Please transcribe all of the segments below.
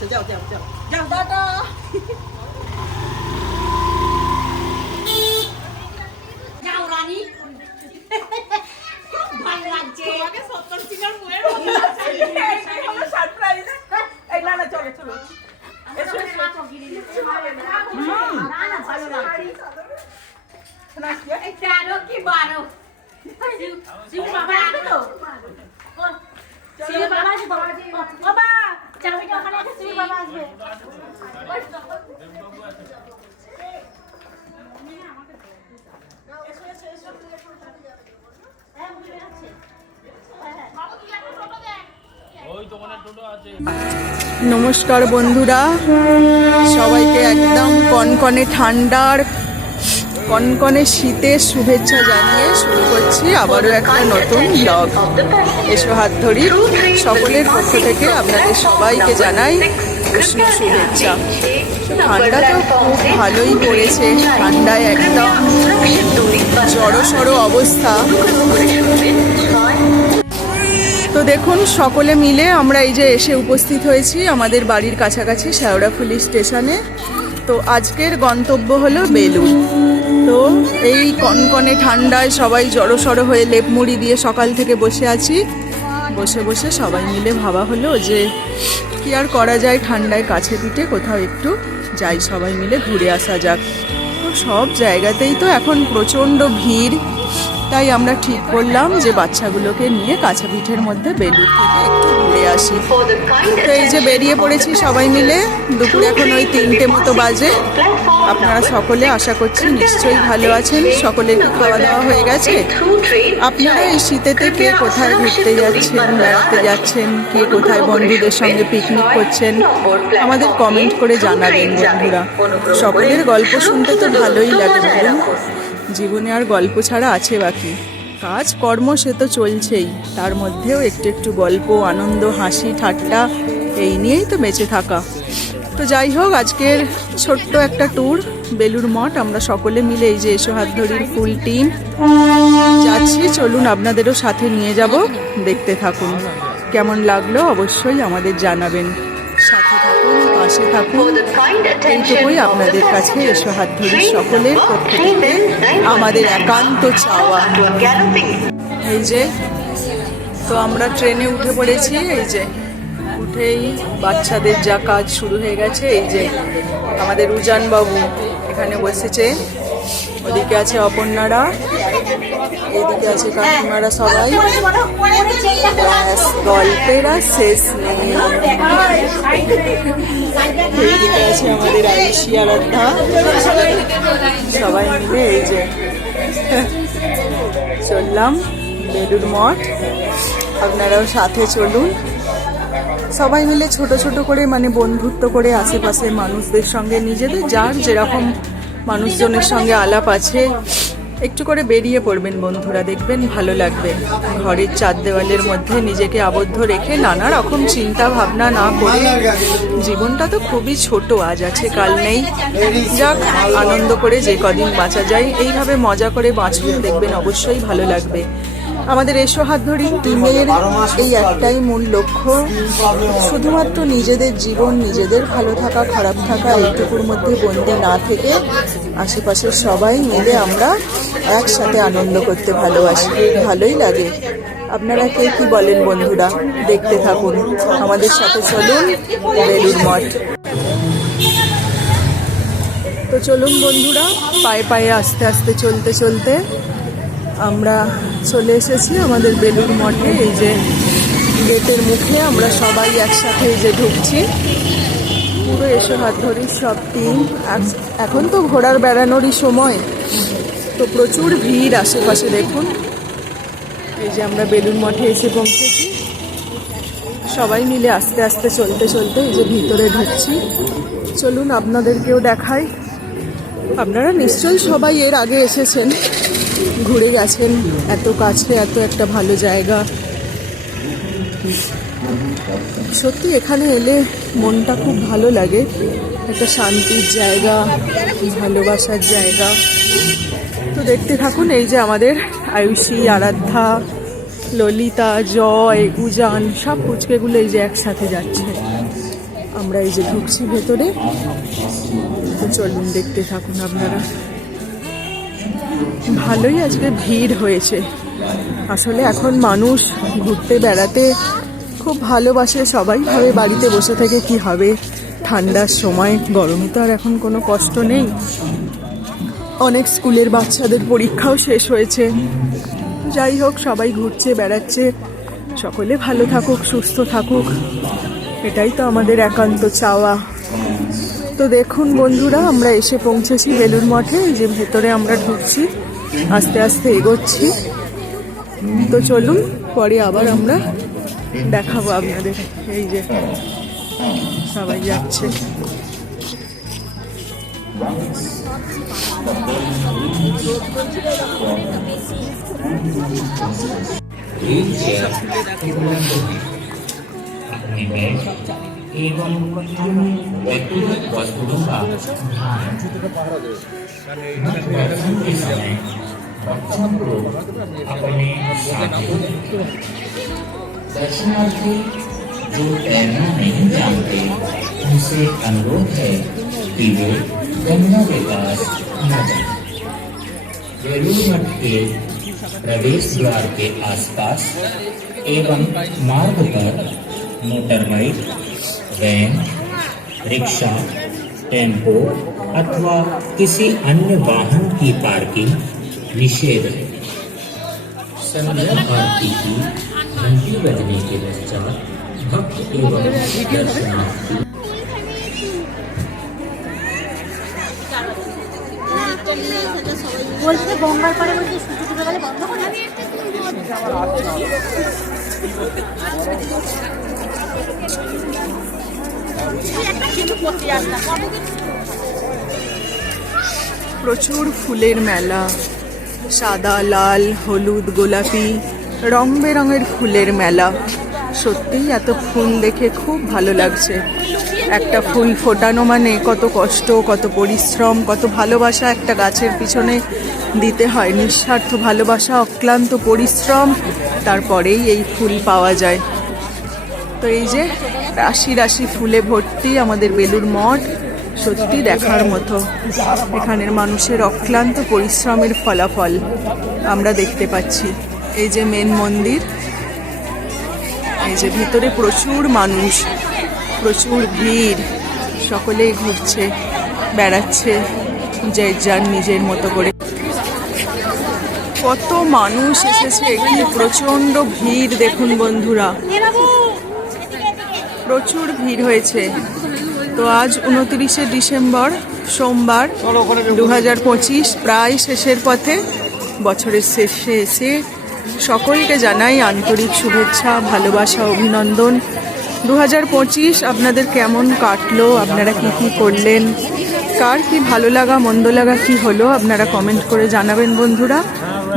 আচ্ছা যাও যাও যাও যাও টাটা। যাও রানী, ভালো লাগছে তোমাকে সত্তর সিংহের মুয়ের মতো লাগছে। এই হলো সারপ্রাইজ। এই না না চলো চলো এসো এসো। না না ভালো লাগছে। এই 13 কি 12 শিব বাবা আসবে তো? শিব বাবা আসবে বাবা, চাবিটা ওখানে রেখে শিব বাবা আসবে। নমস্কার বন্ধুরা, সবাইকে একদম কনকনে ঠান্ডার কনকনে শীতের শুভেচ্ছা জানিয়ে শুরু করছি আবারও একটা নতুন ব্লগ। এসো হাত ধরি সকলের পক্ষ থেকে আপনাদের সবাইকে জানাই উষ্ণ শুভেচ্ছা। ঠান্ডা তো খুব ভালোই পড়েছে, ঠান্ডায় একদম জড়সড় অবস্থা। তো দেখুন সকলে মিলে আমরা এই যে এসে উপস্থিত হয়েছি আমাদের বাড়ির কাছাকাছি শেওড়াফুলি স্টেশনে। তো আজকের গন্তব্য হলো বেলুড়। তো এই কনকনে ঠান্ডায় সবাই জড়সড় হয়ে লেপমুড়ি দিয়ে সকাল থেকে বসে আছি। বসে বসে সবাই মিলে ভাবা হলো যে কি আর করা যায়, ঠান্ডায় কাছে পিঠে কোথাও একটু যাই, সবাই মিলে ঘুরে আসা যাক। তো সব জায়গাতেই তো এখন প্রচণ্ড ভিড়, তাই আমরা ঠিক করলাম যে বাচ্চাগুলোকে নিয়ে কাছাপিঠের মধ্যে বেলুড় থেকে একটু ঘুরে আসি। তো এই যে বেরিয়ে পড়েছি সবাই মিলে। দুপুরে এখন ওই 3টে মতো বাজে। আপনারা সকলে আশা করছি নিশ্চয়ই ভালো আছেন, সকলের খাওয়া দাওয়া হয়ে গেছে। আপনারা এই শীতেতে কে কোথায় ঘুরতে যাচ্ছেন, বেড়াতে যাচ্ছেন, কে কোথায় বন্ধুদের সঙ্গে পিকনিক করছেন, আমাদের কমেন্ট করে জানাবেন বন্ধুরা। সকলের গল্প শুনতে তো ভালোই লাগে, বলুন জীবনে আর গল্প ছাড়া আছে বাকি? কাজ কর্ম সে তো চলছেই, তার মধ্যেও একটু একটু গল্প, আনন্দ, হাসি ঠাট্টা এই নিয়েই তো বেঁচে থাকা। তো যাই হোক, আজকের ছোট্ট একটা ট্যুর বেলুড় মঠ। আমরা সকলে মিলে এই যে এসো হাত ধরির ফুল টিম যাচ্ছি। চলুন আপনাদেরও সাথে নিয়ে যাব, দেখতে থাকুন। কেমন লাগলো অবশ্যই আমাদের জানাবেন। সাথে থাকুন, পাশে থাকুন, এইটুকুই আপনাদের কাছে এসো হাত ধরি সকলের পক্ষ থেকে আমাদের একান্ত চাওয়া। এই যে তো আমরা ট্রেনে উঠে পড়েছি। এই যে উঠেই বাচ্চাদের যা কাজ শুরু হয়ে গেছে। এই যে আমাদের উজান বাবু এখানে বসেছে, ওদিকে আছে অপর্ণারা, এইদিকে আছে কাকিমারা, সবাই গল্পের আর শেষ নেই। এইদিকে আছে আমাদের আয়ুষী আরাধ্যা, সবাই মিলে এই যে চললাম বেলুড় মঠ। আপনারাও সাথে চলুন, সবাই মিলে ছোট ছোট করে মানে বন্ধুত্ব করে আশেপাশের মানুষদের সঙ্গে, নিজেদের যার যেরকম মানুষজনের সঙ্গে আলাপ আছে একটু করে বেরিয়ে পড়বেন বন্ধুরা, দেখবেন ভালো লাগবে। ঘরের চার দেওয়ালের মধ্যে নিজেকে আবদ্ধ রেখে নানা রকম চিন্তা ভাবনা না করে, জীবনটা তো খুবই ছোট, আজ আছে কাল নেই, যাক আনন্দ করে যে কদিন বাঁচা যায় এইভাবে মজা করে বাঁচুন, দেখবেন অবশ্যই ভালো লাগবে। আমাদের এসো হাত ধরি টিমের এই একটাই মূল লক্ষ্য, শুধুমাত্র নিজেদের জীবন, নিজেদের ভালো থাকা খারাপ থাকা এইটুকুর মধ্যে বন্দী না থেকে আশেপাশের সবাই মিলে আমরা একসাথে আনন্দ করতে ভালোবাসি, ভালোই লাগে। আপনারা কে কি বলেন বন্ধুরা? দেখতে থাকুন, আমাদের সাথে চলুন বেলুড় মঠ। তো চলুন বন্ধুরা, পায়ে পায়ে আস্তে আস্তে চলতে চলতে আমরা চলে এসেছি আমাদের বেলুড় মঠে। এই যে গেটের মুখে আমরা সবাই একসাথে এই যে ঢুকছি, পুরো এসো হাত ধরি সব টিম। এখন তো ঘোরার বেড়ানোরই সময়, তো প্রচুর ভিড় আশেপাশে দেখুন। এই যে আমরা বেলুড় মঠে এসে পৌঁছেছি, সবাই মিলে আস্তে আস্তে চলতে চলতে এই যে ভিতরে ঢুকছি। চলুন আপনাদেরকেও দেখাই। আপনারা নিশ্চয়ই সবাই এর আগে এসেছেন, ঘুরে গেছেন, এত কাছে এত একটা ভালো জায়গা। সত্যি এখানে এলে মনটা খুব ভালো লাগে, একটা শান্তির জায়গা, ভালোবাসার জায়গা। তো দেখতে থাকুন, এই যে আমাদের আয়ুষী, আরাধ্যা, ললিতা, জয়, উজান সব পুচকেগুলো এই যে একসাথে যাচ্ছে। আমরা এই যে ঢুকছি ভেতরে, তো চলুন দেখতে থাকুন আপনারা। ভালোই আজকে ভিড় হয়েছে। আসলে এখন মানুষ ঘুরতে বেড়াতে খুব ভালোবাসে, সবাই ভাবে বাড়িতে বসে থেকে কি হবে, ঠান্ডার সময়, গরমে তো আর এখন কোনো কষ্ট নেই। অনেক স্কুলের বাচ্চাদের পরীক্ষাও শেষ হয়েছে। যাই হোক, সবাই ঘুরছে বেড়াচ্ছে, সকলে ভালো থাকুক, সুস্থ থাকুক, এটাই তো আমাদের একান্ত চাওয়া। তো দেখুন বন্ধুরা, আমরা এসে পৌঁছেছি বেলুড় মঠে। এই যে ভেতরে আমরা ঢুকছি, আস্তে আস্তে এগোচ্ছি। তো চলুন, পরে আবার আমরা দেখাবো আপনাদের। এই যে সবাই যাচ্ছে। एवं व्यक्तिगत वस्तुओं का अपने दर्शनार्थी जो तैरना नहीं जानते उनसे अनुरोध है कि वे गंगा के पास न जाएं। बेलूर मठ के प्रवेश द्वार के आसपास एवं मार्ग पर motor bike, van, rickshaw, tempo अथवा किसी अन्य वाहन की पार्किंग निषेध है। संध्या आरती की घंटी बजने के पश्चात भक्त एवं दर्शनार्थी বলছে গঙ্গার পাড়ে বলছে সূর্য ডুবে গেলে বন্ধ করে দেবে। প্রচুর ফুলের মেলা, সাদা, লাল, হলুদ, গোলাপি, রং বেরঙের ফুলের মেলা। সত্যিই এত ফুল দেখে খুব ভালো লাগছে। একটা ফুল ফোটানো মানে কত কষ্ট, কত পরিশ্রম, কত ভালোবাসা একটা গাছের পিছনে দিতে হয়। নিঃস্বার্থ ভালোবাসা, অক্লান্ত পরিশ্রম, তারপরেই এই ফুল পাওয়া যায়। তো এই যে রাশি রাশি ফুলে ভর্তি আমাদের বেলুড় মঠ, সত্যি দেখার মতো। এখানের মানুষের অক্লান্ত পরিশ্রমের ফলাফল আমরা দেখতে পাচ্ছি। এই যে মেন মন্দির, এই যে ভিতরে প্রচুর মানুষ, প্রচুর ভিড়, সকলেই ঘুরছে বেড়াচ্ছে যে যার নিজের মতো করে। কত মানুষ এসেছে, কি প্রচন্ড ভিড় দেখুন বন্ধুরা, প্রচুর ভিড় হয়েছে। তো আজ 29শে ডিসেম্বর, সোমবার 2025, প্রায় শেষের পথে। বছরের শেষে এসে সকলকে জানাই আন্তরিক শুভেচ্ছা, ভালোবাসা, অভিনন্দন। 2025 আপনাদের কেমন কাটলো, আপনারা কি কি করলেন, কার কি ভালো লাগা মন্দ লাগা কি হলো, আপনারা কমেন্ট করে জানাবেন বন্ধুরা।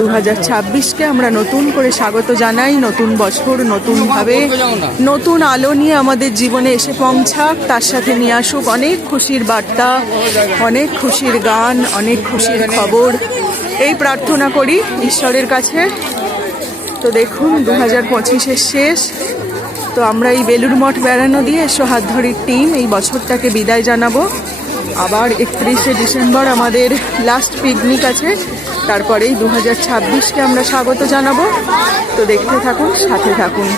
2026কে আমরা নতুন করে স্বাগত জানাই। নতুন বছর নতুনভাবে, নতুন আলো নিয়ে আমাদের জীবনে এসে পৌঁছাক, তার সাথে নিয়ে আসুক অনেক খুশির বার্তা, অনেক খুশির গান, অনেক খুশির খবর, এই প্রার্থনা করি ঈশ্বরের কাছে। তো দেখুন 2025-এর শেষ। তো আমরা এই বেলুড় মঠ বেড়ানো দিয়ে এসো হাত ধরির টিম এই বছরটাকে বিদায় জানাবো। আবার 31শে ডিসেম্বর আমাদের লাস্ট পিকনিক আছে, তারপরেই 2026কে আমরা স্বাগত জানাবো। তো দেখতে থাকুন, সাথে থাকুন।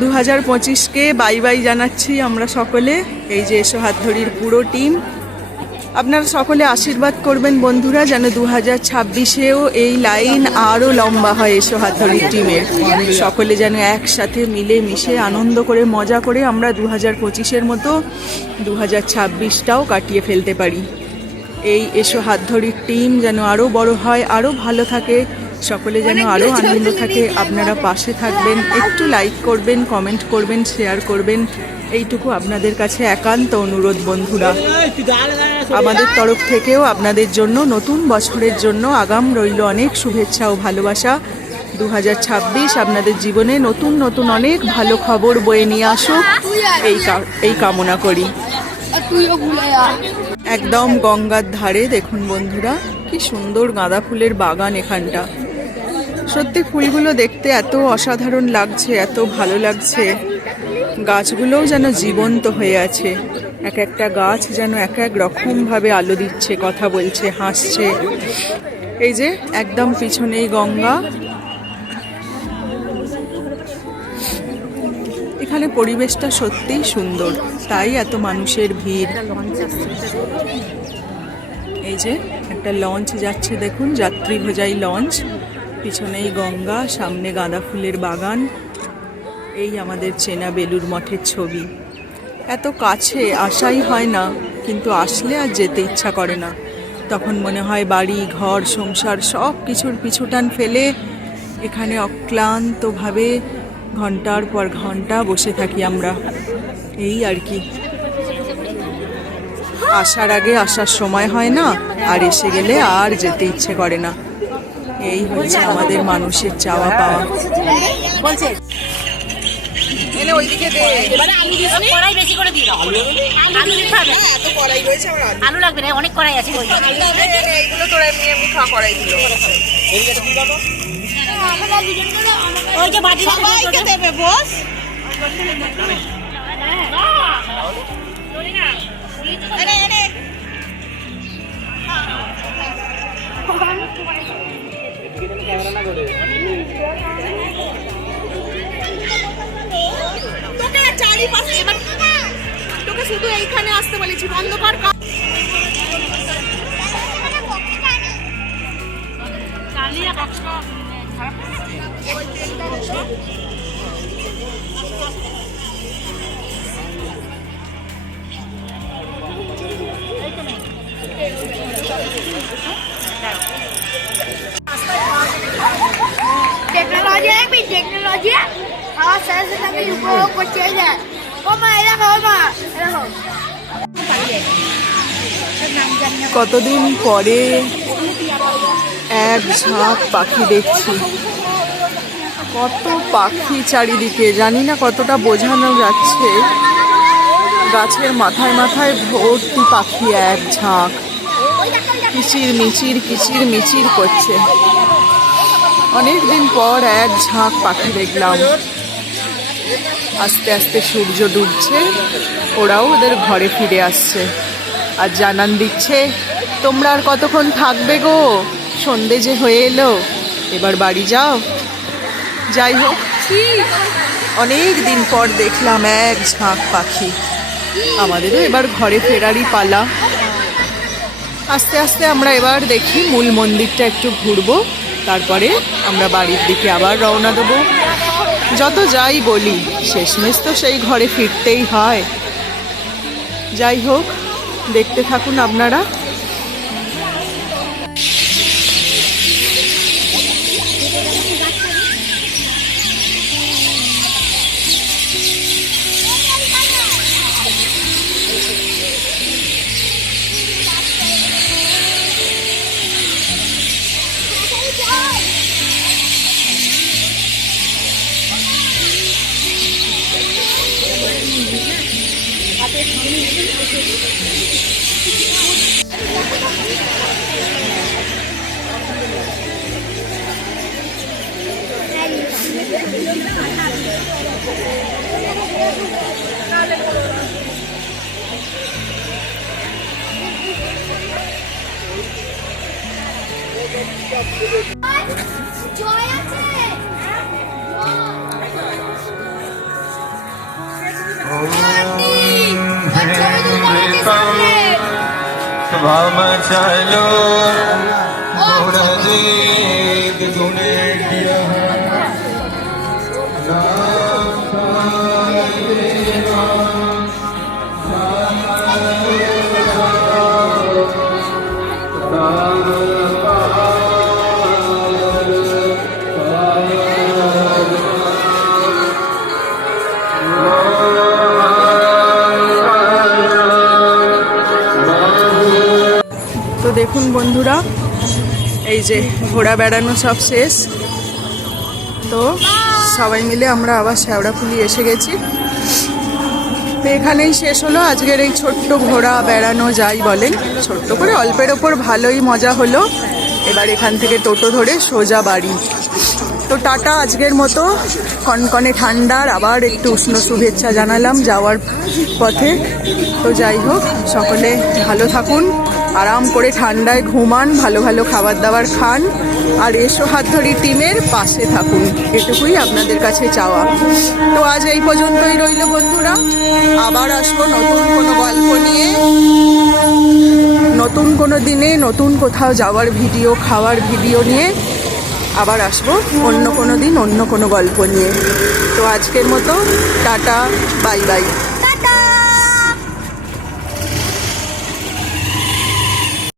2025কে বাই বাই জানাচ্ছি আমরা সকলে, এই যে এসো হাত ধরির পুরো টিম। আপনারা সকলে আশীর্বাদ করবেন বন্ধুরা, যেন 2026-এও এই লাইন আরও লম্বা হয় এসো হাত ধরির টিমের। সকলে যেন একসাথে মিলে মিশে আনন্দ করে মজা করে আমরা 2025-এর মতো 2026টাও কাটিয়ে ফেলতে পারি। এই এসো হাত ধরির টিম যেন আরও বড় হয়, আরও ভালো থাকে, সকলে যেন আরও আনন্দ থাকে। আপনারা পাশে থাকবেন, একটু লাইক করবেন, কমেন্ট করবেন, শেয়ার করবেন, এইটুকু আপনাদের কাছে একান্ত অনুরোধ বন্ধুরা। আমাদের তরফ থেকেও আপনাদের জন্য নতুন বছরের জন্য আগাম রইল অনেক শুভেচ্ছা ও ভালোবাসা। 2026 আপনাদের জীবনে নতুন নতুন অনেক ভালো খবর বয়ে নিয়ে আসুক, এই কামনা করি। একদম গঙ্গার ধারে দেখুন বন্ধুরা, কি সুন্দর গাঁদা ফুলের বাগান এখানটা। সত্যি ফুলগুলো দেখতে এত অসাধারণ লাগছে, এত ভালো লাগছে। গাছগুলোও যেন জীবন্ত হয়ে আছে, এক একটা গাছ যেন এক এক রকম ভাবে আলো দিচ্ছে, কথা বলছে, হাসছে। এই যে একদম পিছনেই গঙ্গা। এখানে পরিবেশটা সত্যিই সুন্দর, তাই এত মানুষের ভিড়। এই যে একটা লঞ্চ যাচ্ছে, দেখুন, যাত্রী বোঝাই লঞ্চ। পিছনেই গঙ্গা, সামনে গাঁদা ফুলের বাগান। এই আমাদের চেনা বেলুড় মঠের ছবি। এত কাছে আসাই হয় না, কিন্তু আসলে আর যেতে ইচ্ছা করে না। তখন মনে হয় বাড়ি ঘর সংসার সব কিছুর পিছুটান ফেলে এখানে অক্লান্তভাবে ঘন্টার পর ঘন্টা বসে থাকি আমরা। এই আর কি, আসার আগে আসার সময় হয় না, আর এসে গেলে আর যেতে ইচ্ছে করে না। এই হচ্ছে আমাদের মানুষের চাওয়া পাওয়া। আলু লাগবে না, অনেক কড়াই আছে। ওই যে বাটি দেবে বস। তোকে চারিপাশে এবার তোকে শুধু এইখানে আসতে বলেছি, বন্ধ কর। টেকনোলজি আমার সাথে সাথে আমি উপভোগ করছি। ও মা, এরকম মা, এরকম কতদিন পরে এক ঝাঁক পাখি দেখছি। কত পাখি চারিদিকে, জানি না কতটা বোঝানো যাচ্ছে। গাছের মাথায় মাথায় ভর্তি পাখি, এক ঝাঁক কিচির মিচির করছে। অনেক দিন পর এক ঝাঁক পাখি দেখলাম। আস্তে আস্তে সূর্য ডুবছে, ওরাও ওদের ঘরে ফিরে আসছে আর জানান দিচ্ছে, তোমরা আর কতক্ষণ থাকবে গো, সন্ধে যে হয়ে এলো, এবার বাড়ি যাও। যাই হোক, অনেক দিন পর দেখলাম এক ঝাঁক পাখি। আমাদেরও এবার ঘরে ফেরারই পালা। আস্তে আস্তে আমরা এবার দেখি মূল মন্দিরটা একটু ঘুরবো, তারপরে আমরা বাড়ির দিকে আবার রওনা দেবো। যত যাই বলি, শেষমেশ তো সেই ঘরে ফিরতেই হয়। যাই হোক, দেখতে থাকুন আপনারা। চলো গুণের তো দেখুন বন্ধুরা, এই যে ঘোড়া বেড়ানো সব শেষ। তো সবাই মিলে আমরা আবার শেওড়াফুলি এসে গেছি। তো এখানেই শেষ হলো আজকের এই ছোট্ট ঘোড়া বেড়ানো, যাই বলেন, ছোট্ট করে অল্পের ওপর ভালোই মজা হলো। এবার এখান থেকে টোটো ধরে সোজা বাড়ি। তো তো টাটা, আজকের মতো। কনকনে ঠান্ডার আবার একটু উষ্ণ শুভেচ্ছা জানালাম যাওয়ার পথে। তো যাই হোক, সকলে ভালো থাকুন, আরাম করে ঠান্ডায় ঘুমান, ভালো ভালো খাবার দাবার খান, আর এসো হাতধরি টিমের পাশে থাকুন, এটুকুই আপনাদের কাছে চাওয়া। তো আজ এই পর্যন্তই রইল বন্ধুরা, আবার আসবো নতুন কোনো গল্প নিয়ে, নতুন কোনো দিনে, নতুন কোথাও যাওয়ার ভিডিও, খাওয়ার ভিডিও নিয়ে আবার আসবো অন্য কোনো দিন, অন্য কোনো গল্প নিয়ে। তো আজকের মতো টাটা, বাই বাই।